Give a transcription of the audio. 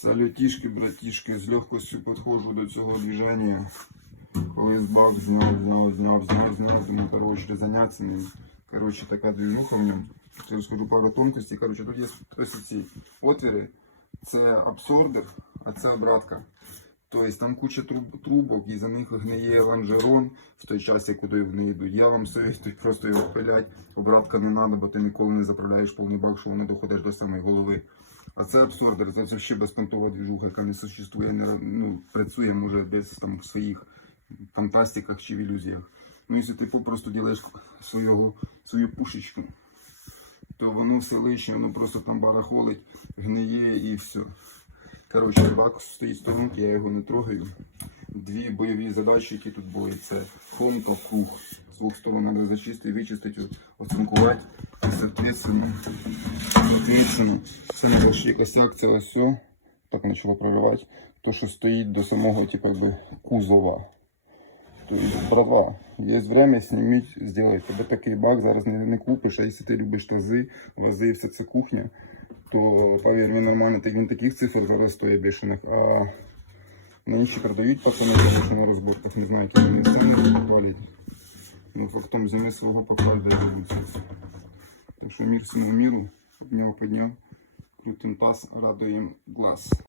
Салютішки, братішки, з легкостю підходжу до цього движення. Коли з бак зняв, зняв, зняв, зняв, зняв, думаю, коротше, заняться ним. Коротше, така движуха в ньому. Я розкажу пару тонкостей. Коротше, тут є ось ці отвіри. Це абсорбер, а це обратка. Тобто там куча труб, трубок і за них гниє лонжерон в той час, куди вони йдуть. Я вам советую просто його пилять. Обратка не треба, бо ти ніколи не заправляєш повний бак, що воно доходиш до самої голови. А це абсорбер, це, ще безпонтова движуха, яка не существує, не, ну, працює може без там своїх фантастиках чи в ілюзіях. Ну, якщо ти попросту ділиш свого, свою пушечку, то воно все лишнє, воно просто там барахолить, гниє і все. Коротше, бак стоїть сторонки, я його не трогаю. Дві бойові задачі, які тут були, це фон та круг. З двох сторон треба зачистити, вичистити, оцинкувати. І, соответственно, соответственно, це не большой косяк, це ось все. Так почало проривати. То, що стоїть до самого, типу, якби, кузова. Тобто, братва, є время, зніміть, зробіть. Тебе такий бак зараз не, не купиш, а якщо ти любиш тази, вази, вся ця кухня, то повір мені нормально, так він таких цифр зараз стоїть бешених, а на інші продають пацани, конечно, на розборках, не знаю, які вони ціни валять. Ну, фактом зніми свого поклад де дивиться. Так що мір всьому міру, обняв, підняв, крутим пас, радуємо глаз.